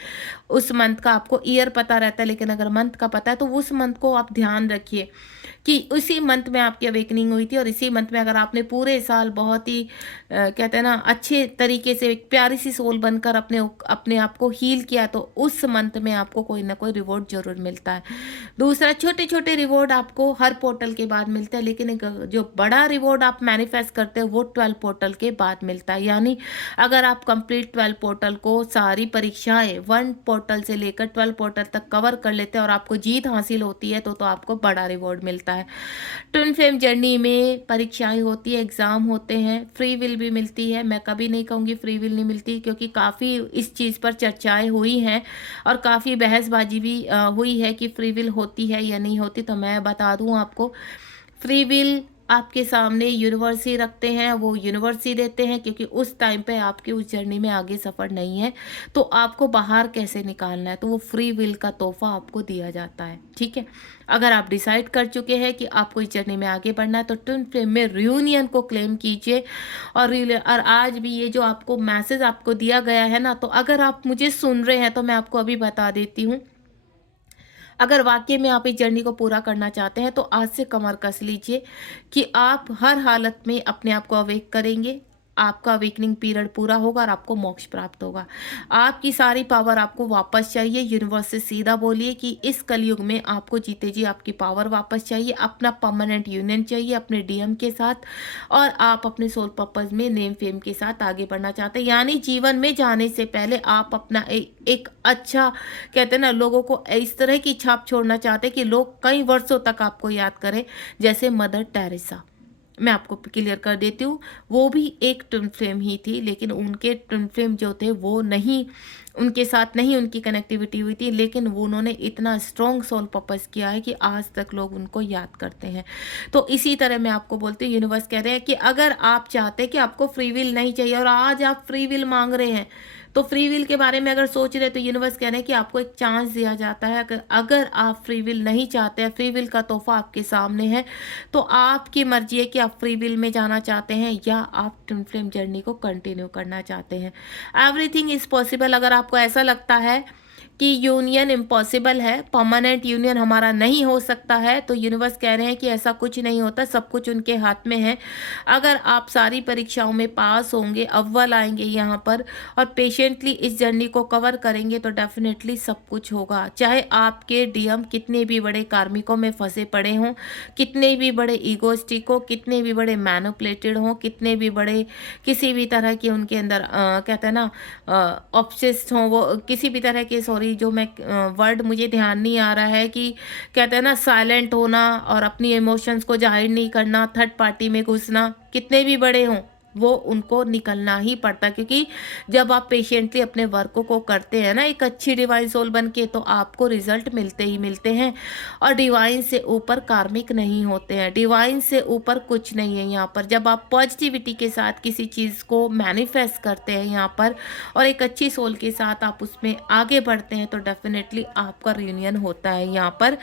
उस मंथ का, आपको ईयर पता रहता है, लेकिन अगर मंथ का पता है, तो उस मंथ को आप ध्यान रखिए कि उसी मंथ में आपकी अवेकनिंग हुई थी, और इसी मंथ में अगर आपने पूरे साल बहुत ही कहते हैं ना, अच्छे तरीके से एक प्यारी सी सोल बनकर अपने आप को हील किया, तो उस मंथ में आपको कोई ना कोई रिवॉर्ड जरूर मिलता है। दूसरा, छोटे छोटे रिवॉर्ड आपको हर पोर्टल के बाद मिलता है, लेकिन एक जो बड़ा रिवॉर्ड आप मैनिफेस्ट करते हो वो 12 पोर्टल के बाद मिलता है। यानी अगर आप कंप्लीट 12 पोर्टल को, सारी परीक्षाएं 1 पोर्टल से लेकर 12 पोर्टल तक कवर कर लेते हैं, और आपको जीत हासिल होती है, तो आपको बड़ा रिवॉर्ड मिलता है। ट्विन फ्लेम जर्नी में परीक्षाएं होती है, एग्जाम होते हैं, फ्री विल भी मिलती है। मैं कभी नहीं कहूँगी फ्री विल नहीं मिलती, क्योंकि काफ़ी इस चीज़ पर चर्चाएं हुई हैं, और काफ़ी बहसबाजी भी हुई है कि फ्री विल होती है या नहीं होती। तो मैं बता दूं आपको, फ्री विल आपके सामने यूनिवर्स ही रखते हैं, वो यूनिवर्स ही देते हैं, क्योंकि उस टाइम पे आपकी उस जर्नी में आगे सफ़र नहीं है, तो आपको बाहर कैसे निकालना है, तो वो फ्री विल का तोहफा आपको दिया जाता है, ठीक है। अगर आप डिसाइड कर चुके हैं कि आपको इस जर्नी में आगे बढ़ना है, तो ट्विन फ्लेम में रियूनियन को क्लेम कीजिए। और आज भी ये जो आपको मैसेज आपको दिया गया है ना, तो अगर आप मुझे सुन रहे हैं, तो मैं आपको अभी बता देती हूँ, अगर वाकई में आप इस जर्नी को पूरा करना चाहते हैं, तो आज से कमर कस लीजिए कि आप हर हालत में अपने आप को अवेक करेंगे, आपका अवेकनिंग पीरियड पूरा होगा, और आपको मोक्ष प्राप्त होगा। आपकी सारी पावर आपको वापस चाहिए। यूनिवर्स से सीधा बोलिए कि इस कलयुग में आपको जीते जी आपकी पावर वापस चाहिए, अपना परमानेंट यूनियन चाहिए अपने डीएम के साथ, और आप अपने सोल पर्पस में नेम फेम के साथ आगे बढ़ना चाहते हैं। यानी जीवन में जाने से पहले आप अपना एक अच्छा, कहते हैं ना, लोगों को इस तरह की छाप छोड़ना चाहते हैं कि लोग कई वर्षों तक आपको याद करें, जैसे मदर टेरेसा। मैं आपको क्लियर कर देती हूँ, वो भी एक ट्विन फ्लेम ही थी, लेकिन उनके ट्विन फ्लेम जो थे वो नहीं, उनके साथ नहीं उनकी कनेक्टिविटी हुई थी, लेकिन वो उन्होंने इतना स्ट्रॉन्ग सोल पर्पस किया है कि आज तक लोग उनको याद करते हैं। तो इसी तरह मैं आपको बोलती हूँ, यूनिवर्स कह रहे हैं कि अगर आप चाहते हैं कि आपको फ्री विल नहीं चाहिए, और आज आप फ्री विल मांग रहे हैं, तो फ्री विल के बारे में अगर सोच रहे हैं, तो यूनिवर्स कह रहे हैं कि आपको एक चांस दिया जाता है। अगर आप फ्री विल नहीं चाहते हैं, फ्री विल का तोहफा आपके सामने है, तो आपकी मर्जी है कि आप फ्री विल में जाना चाहते हैं, या आप ट्विन फ्लेम जर्नी को कंटिन्यू करना चाहते हैं। Everything is possible. अगर आपको ऐसा लगता है कि यूनियन इम्पॉसिबल है, परमानेंट यूनियन हमारा नहीं हो सकता है, तो यूनिवर्स कह रहे हैं कि ऐसा कुछ नहीं होता, सब कुछ उनके हाथ में है। अगर आप सारी परीक्षाओं में पास होंगे, अव्वल आएंगे यहाँ पर, और पेशेंटली इस जर्नी को कवर करेंगे, तो डेफिनेटली सब कुछ होगा। चाहे आपके डीएम कितने भी बड़े कार्मिकों में फंसे पड़े हों, कितने भी बड़े ईगोस्टिक हो, कितने भी बड़े मैनिपुलेटेड हों, कितने भी बड़े किसी भी तरह के उनके अंदर कहते हैं ना ऑब्सेस्ड हों, वो किसी भी तरह के, सॉरी अभी जो मैं वर्ड मुझे ध्यान नहीं आ रहा है, कि कहते हैं ना साइलेंट होना और अपनी इमोशंस को जाहिर नहीं करना, थर्ड पार्टी में घुसना, कितने भी बड़े हों वो उनको निकलना ही पड़ता, क्योंकि जब आप पेशेंटली अपने वर्क को करते हैं ना एक अच्छी डिवाइन सोल बन के, तो आपको रिजल्ट मिलते ही मिलते हैं। और डिवाइन से ऊपर कार्मिक नहीं होते हैं, डिवाइन से ऊपर कुछ नहीं है यहाँ पर। जब आप पॉजिटिविटी के साथ किसी चीज़ को मैनिफेस्ट करते हैं यहाँ पर और एक अच्छी सोल के साथ आप उसमें आगे बढ़ते हैं, तो डेफिनेटली आपका रियूनियन होता है यहाँ पर।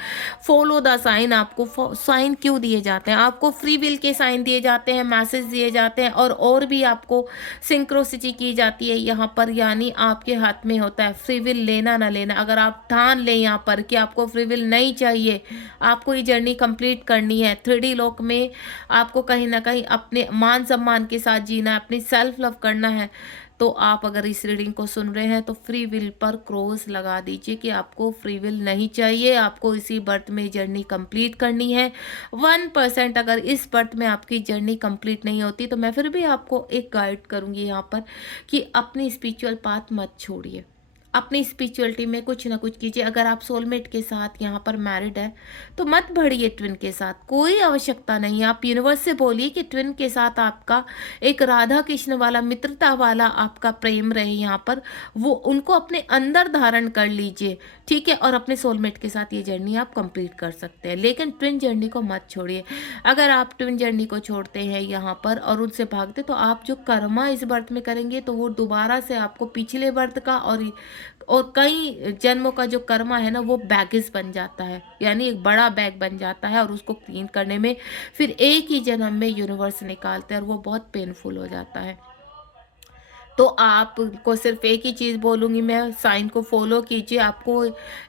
फॉलो द साइन, आपको साइन क्यों दिए जाते हैं? आपको फ्री विल के साइन दिए जाते हैं, मैसेज दिए जाते हैं, और भी आपको सिंक्रोसिटी की जाती है यहाँ पर, यानी आपके हाथ में होता है फ्री विल लेना ना लेना। अगर आप ठान लें यहाँ पर कि आपको फ्री विल नहीं चाहिए, आपको ये जर्नी कंप्लीट करनी है, 3D लोक में आपको कहीं ना कहीं अपने मान सम्मान के साथ जीना है, अपनी सेल्फ लव करना है, तो आप अगर इस रीडिंग को सुन रहे हैं तो फ्री विल पर क्रॉस लगा दीजिए कि आपको फ्री विल नहीं चाहिए, आपको इसी बर्थ में जर्नी कंप्लीट करनी है। 1% अगर इस बर्थ में आपकी जर्नी कंप्लीट नहीं होती, तो मैं फिर भी आपको एक गाइड करूंगी यहाँ पर कि अपनी स्पिरिचुअल पाथ मत छोड़िए, अपनी स्पिरिचुअलिटी में कुछ ना कुछ कीजिए। अगर आप सोलमेट के साथ यहाँ पर मैरिड है तो मत बढ़िए ट्विन के साथ, कोई आवश्यकता नहीं है। आप यूनिवर्स से बोलिए कि ट्विन के साथ आपका एक राधा कृष्ण वाला मित्रता वाला आपका प्रेम रहे यहाँ पर, वो उनको अपने अंदर धारण कर लीजिए, ठीक है। और अपने सोलमेट के साथ ये जर्नी आप कंप्लीट कर सकते हैं, लेकिन ट्विन जर्नी को मत छोड़िए। अगर आप ट्विन जर्नी को छोड़ते हैं यहाँ पर और उनसे भागते, तो आप जो कर्मा इस बर्थ में करेंगे, तो वो दोबारा से आपको पिछले बर्थ का और कई जन्मों का जो कर्मा है ना, वो बैगेज बन जाता है, यानी एक बड़ा बैग बन जाता है, और उसको क्लीन करने में फिर एक ही जन्म में यूनिवर्स निकालते हैं, और वो बहुत पेनफुल हो जाता है। तो आपको सिर्फ एक ही चीज़ बोलूँगी मैं, साइन को फॉलो कीजिए। आपको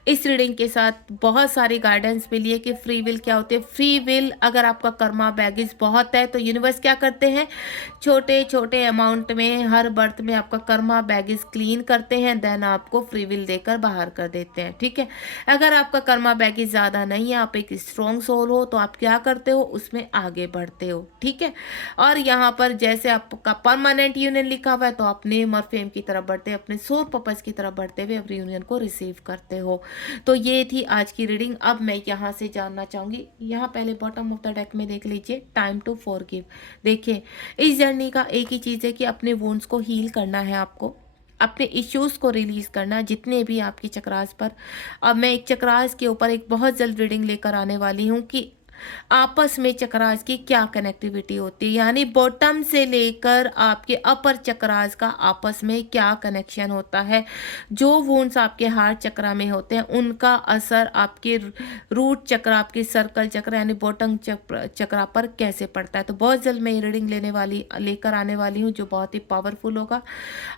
इस रीडिंग के साथ बहुत सारी गाइडेंस मिली है कि फ्री विल क्या होती है। फ्री विल, अगर आपका कर्मा बैगेज बहुत है तो यूनिवर्स क्या करते हैं, छोटे छोटे अमाउंट में हर बर्थ में आपका कर्मा बैगेज क्लीन करते हैं, देन आपको फ्री विल देकर बाहर कर देते हैं, ठीक है। अगर आपका कर्मा बैगेज ज़्यादा नहीं है, आप एक स्ट्रॉन्ग सोल हो, तो आप क्या करते हो, उसमें आगे बढ़ते हो, ठीक है। और यहाँ पर जैसे आपका परमानेंट यूनियन लिखा हुआ है, तो आप नेम और फेम की तरफ बढ़ते, अपने सोल पर्पस की तरफ बढ़ते हुए अपनी यूनियन को रिसीव करते हो। तो ये थी आज की रीडिंग। अब मैं यहाँ से जानना चाहूंगी, यहाँ पहले बॉटम ऑफ द डेक में देख लीजिए, टाइम टू फॉरगिव। देखिए, इस जर्नी का एक ही चीज़ है कि अपने वुंड्स को हील करना है, आपको अपने इश्यूज को रिलीज करना, जितने भी आपकी चक्रास पर। अब मैं एक चक्रास के ऊपर एक बहुत जल्द रीडिंग लेकर आने वाली हूँ कि आपस में चक्रास की क्या कनेक्टिविटी होती है, यानी बॉटम से लेकर आपके अपर चक्रास का आपस में क्या कनेक्शन होता है। जो वुंड्स आपके हार्ट चक्रा में होते हैं, उनका असर आपके रूट चक्र, आपके सर्कल चक्र यानी बॉटम चक्रा पर कैसे पड़ता है। तो बहुत जल्द मैं ये रीडिंग लेकर आने वाली हूँ, जो बहुत ही पावरफुल होगा।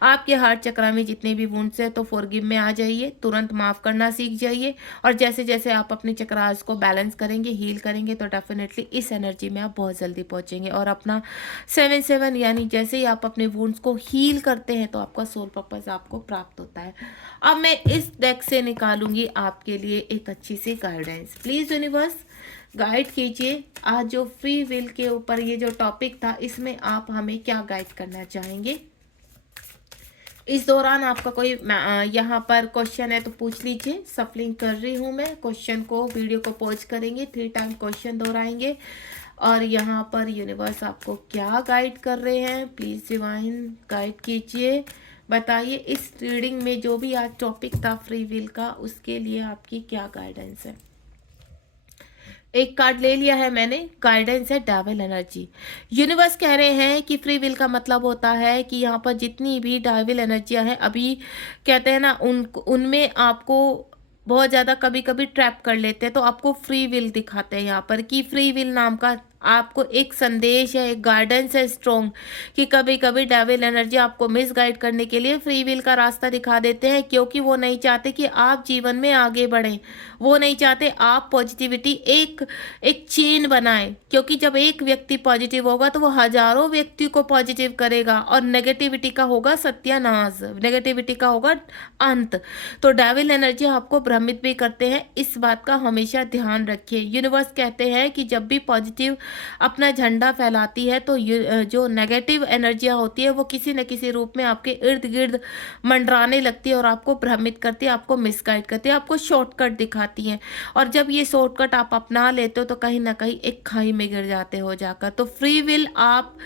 आपके हार्ट चक्रा में जितने भी वुंड्स हैं, तो फॉरगिव में आ जाइए, तुरंत माफ करना सीख जाइए, और जैसे जैसे आप अपने चक्रास को बैलेंस करेंगे, हील करेंगे, तो डेफिनेटली इस एनर्जी में आप बहुत जल्दी पहुंचेंगे। और अपना 7/7 यानी जैसे ही आप अपने वुंड्स को हील करते हैं, तो आपका सोल पर्पस आपको प्राप्त होता है। अब मैं इस डेक से निकालूंगी आपके लिए एक अच्छी सी गाइडेंस। प्लीज यूनिवर्स गाइड कीजिए, आज जो फ्री विल के ऊपर ये जो टॉपिक था, इसमें आप हमें क्या गाइड करना चाहेंगे। इस दौरान आपका कोई यहाँ पर क्वेश्चन है तो पूछ लीजिए, सफलिंग कर रही हूँ मैं क्वेश्चन को, वीडियो को पॉज करेंगे, 3 टाइम क्वेश्चन दोहराएंगे, और यहाँ पर यूनिवर्स आपको क्या गाइड कर रहे हैं, प्लीज डिवाइन गाइड कीजिए, बताइए इस रीडिंग में जो भी आज टॉपिक था फ्री विल का, उसके लिए आपकी क्या गाइडेंस है। एक कार्ड ले लिया है मैंने, गाइडेंस है डेविल एनर्जी। यूनिवर्स कह रहे हैं कि फ्री विल का मतलब होता है कि यहाँ पर जितनी भी डेविल एनर्जियाँ हैं, अभी कहते हैं ना उनमें आपको बहुत ज़्यादा कभी कभी ट्रैप कर लेते हैं, तो आपको फ्री विल दिखाते हैं यहाँ पर कि फ्री विल नाम का आपको एक संदेश है, एक गाइडेंस है स्ट्रॉन्ग, कि कभी कभी डेविल एनर्जी आपको मिसगाइड करने के लिए फ्री विल का रास्ता दिखा देते हैं, क्योंकि वो नहीं चाहते कि आप जीवन में आगे बढ़ें, वो नहीं चाहते आप पॉजिटिविटी एक चेन बनाएं, क्योंकि जब एक व्यक्ति पॉजिटिव होगा तो वो हजारों व्यक्ति को पॉजिटिव करेगा, और नेगेटिविटी का होगा सत्यानाश, नेगेटिविटी का होगा अंत। तो डेविल एनर्जी आपको भ्रमित भी करते हैं, इस बात का हमेशा ध्यान रखिए। यूनिवर्स कहते हैं कि जब भी पॉजिटिव अपना झंडा फैलाती है, तो जो नेगेटिव एनर्जियाँ होती है वो किसी न किसी रूप में आपके इर्द-गिर्द मंडराने लगती है और आपको भ्रमित करती है, आपको मिसगाइड करती है, आपको शॉर्टकट दिखाती हैं। और जब ये शॉर्टकट आप अपना लेते हो तो कहीं न कहीं एक खाई में गिर जाते हो जाकर। तो फ्री विल आप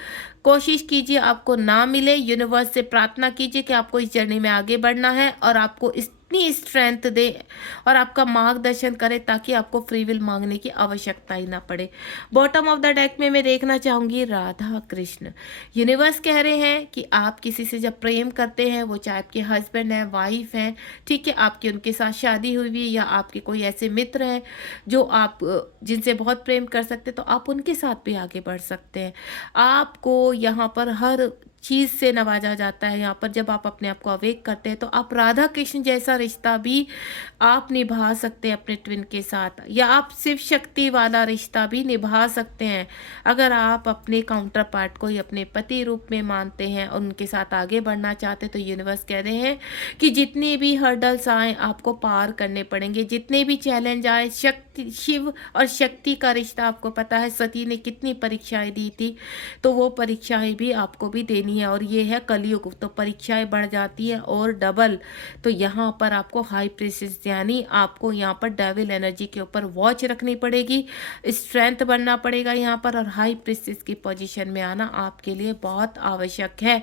कोशिश कीजिए आपको ना मिले, यूनिवर्स से प्रार्थना कीजिए कि आपको इस जर्नी में आगे बढ़ना है और आपको इतनी स्ट्रेंथ दे और आपका मार्गदर्शन करे ताकि आपको फ्री विल मांगने की आवश्यकता ही ना पड़े। बॉटम ऑफ द डेक में मैं देखना चाहूँगी राधा कृष्ण। यूनिवर्स कह रहे हैं कि आप किसी से जब प्रेम करते हैं, वो चाहे आपके हस्बैंड हैं, वाइफ हैं, ठीक है, आपकी उनके साथ शादी हुई हुई है या आपके कोई ऐसे मित्र हैं जो आप जिनसे बहुत प्रेम कर सकते हैं, तो आप उनके साथ भी आगे बढ़ सकते हैं। आपको यहाँ पर हर चीज़ से नवाजा जाता है। यहाँ पर जब आप अपने आप को अवेक करते हैं तो आप राधा कृष्ण जैसा रिश्ता भी आप निभा सकते हैं अपने ट्विन के साथ, या आप शिव शक्ति वाला रिश्ता भी निभा सकते हैं अगर आप अपने काउंटर पार्ट को ही अपने पति रूप में मानते हैं और उनके साथ आगे बढ़ना चाहते हैं। तो यूनिवर्स कह रहे हैं कि जितनी भी हर्डल्स आए आपको पार करने पड़ेंगे, जितने भी चैलेंज आए। शक्ति, शिव और शक्ति का रिश्ता आपको पता है, सती ने कितनी परीक्षाएं दी थी, तो वो परीक्षाएं भी आपको भी देनी है। और ये है कलयुग, तो परीक्षाएं बढ़ जाती है और डबल। तो यहाँ पर आपको हाई प्रेसिस यानी आपको यहाँ पर डेविल एनर्जी के ऊपर वॉच रखनी पड़ेगी, स्ट्रेंथ बनना पड़ेगा यहाँ पर, और हाई प्रेसिस की पोजीशन में आना आपके लिए बहुत आवश्यक है।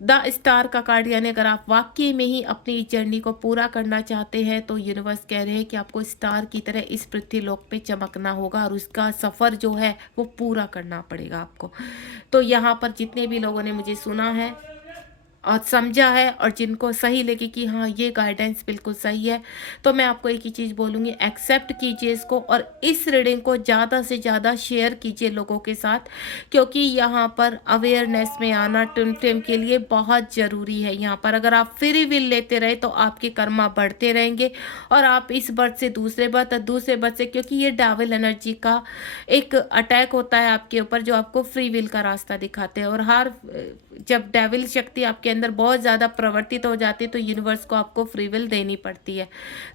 द स्टार का कार्ड, यानी अगर आप वाकई में ही अपनी जर्नी को पूरा करना चाहते हैं तो यूनिवर्स कह रहे हैं कि आपको स्टार की तरह इस पृथ्वी लोक पे चमकना होगा और उसका सफ़र जो है वो पूरा करना पड़ेगा आपको। तो यहाँ पर जितने भी लोगों ने मुझे सुना है और समझा है और जिनको सही लगे कि हाँ ये गाइडेंस बिल्कुल सही है, तो मैं आपको एक ही चीज़ बोलूँगी, एक्सेप्ट कीजिए इसको और इस रीडिंग को ज़्यादा से ज़्यादा शेयर कीजिए लोगों के साथ, क्योंकि यहाँ पर अवेयरनेस में आना ट्विन फ्लेम के लिए बहुत ज़रूरी है। यहाँ पर अगर आप फ्री विल लेते रहे तो आपके कर्मा बढ़ते रहेंगे और आप इस बर्थ से दूसरे बर्थ और दूसरे बर्थ से, क्योंकि ये डेविल एनर्जी का एक अटैक होता है आपके ऊपर जो आपको फ्री विल का रास्ता दिखाते हैं। और हर जब डेविल शक्ति आपके अंदर बहुत ज़्यादा प्रवर्तित हो जाती है तो यूनिवर्स को आपको फ्री विल देनी पड़ती है।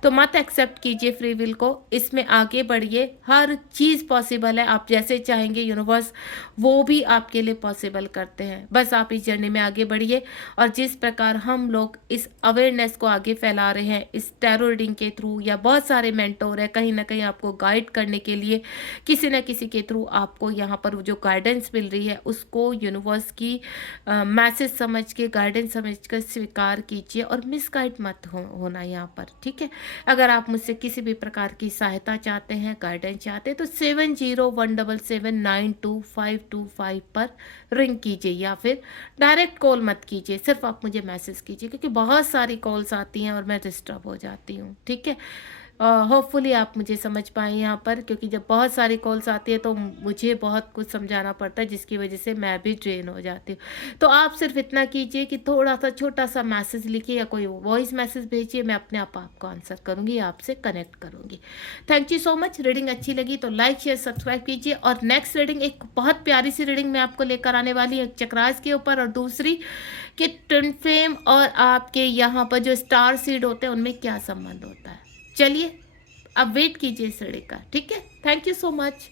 तो मत एक्सेप्ट कीजिए फ्री विल को, इसमें आगे बढ़िए, हर चीज़ पॉसिबल है। आप जैसे चाहेंगे यूनिवर्स वो भी आपके लिए पॉसिबल करते हैं। बस आप इस जर्नी में आगे बढ़िए और जिस प्रकार हम लोग इस अवेयरनेस को आगे फैला रहे हैं इस टैरो रीडिंग के थ्रू, या बहुत सारे मेंटोर है कहीं ना कहीं आपको गाइड करने के लिए, किसी न किसी के थ्रू आपको यहाँ पर जो गाइडेंस मिल रही है उसको यूनिवर्स की मैसेज समझ के, गाइडेंस समझ कर स्वीकार कीजिए और मिसगाइड मत होना यहाँ पर, ठीक है। अगर आप मुझसे किसी भी प्रकार की सहायता चाहते हैं, गाइडेंस चाहते हैं, तो 7017792525 पर रिंग कीजिए या फिर डायरेक्ट कॉल मत कीजिए, सिर्फ आप मुझे मैसेज कीजिए, क्योंकि बहुत सारी कॉल्स आती हैं और मैं डिस्टर्ब हो जाती हूँ, ठीक है। होपफुली आप मुझे समझ पाएँ यहाँ पर, क्योंकि जब बहुत सारी कॉल्स आती है तो मुझे बहुत कुछ समझाना पड़ता है जिसकी वजह से मैं भी ड्रेन हो जाती हूँ। तो आप सिर्फ इतना कीजिए कि थोड़ा सा छोटा सा मैसेज लिखिए या कोई वॉइस मैसेज भेजिए, मैं अपने आप आपको आंसर करूँगी, आपसे कनेक्ट करूँगी। Thank you so much. Reading अच्छी लगी तो लाइक शेयर सब्सक्राइब कीजिए। और नेक्स्ट रीडिंग एक बहुत प्यारी सी रीडिंग मैं आपको लेकर आने वाली है, एक चक्रास के ऊपर, और दूसरी कि ट्विन फ्लेम और आपके यहाँ पर जो स्टार सीड होते हैं उनमें क्या संबंध होता है। चलिए अब वेट कीजिए इस रीडिंग का, ठीक है। Thank you so much.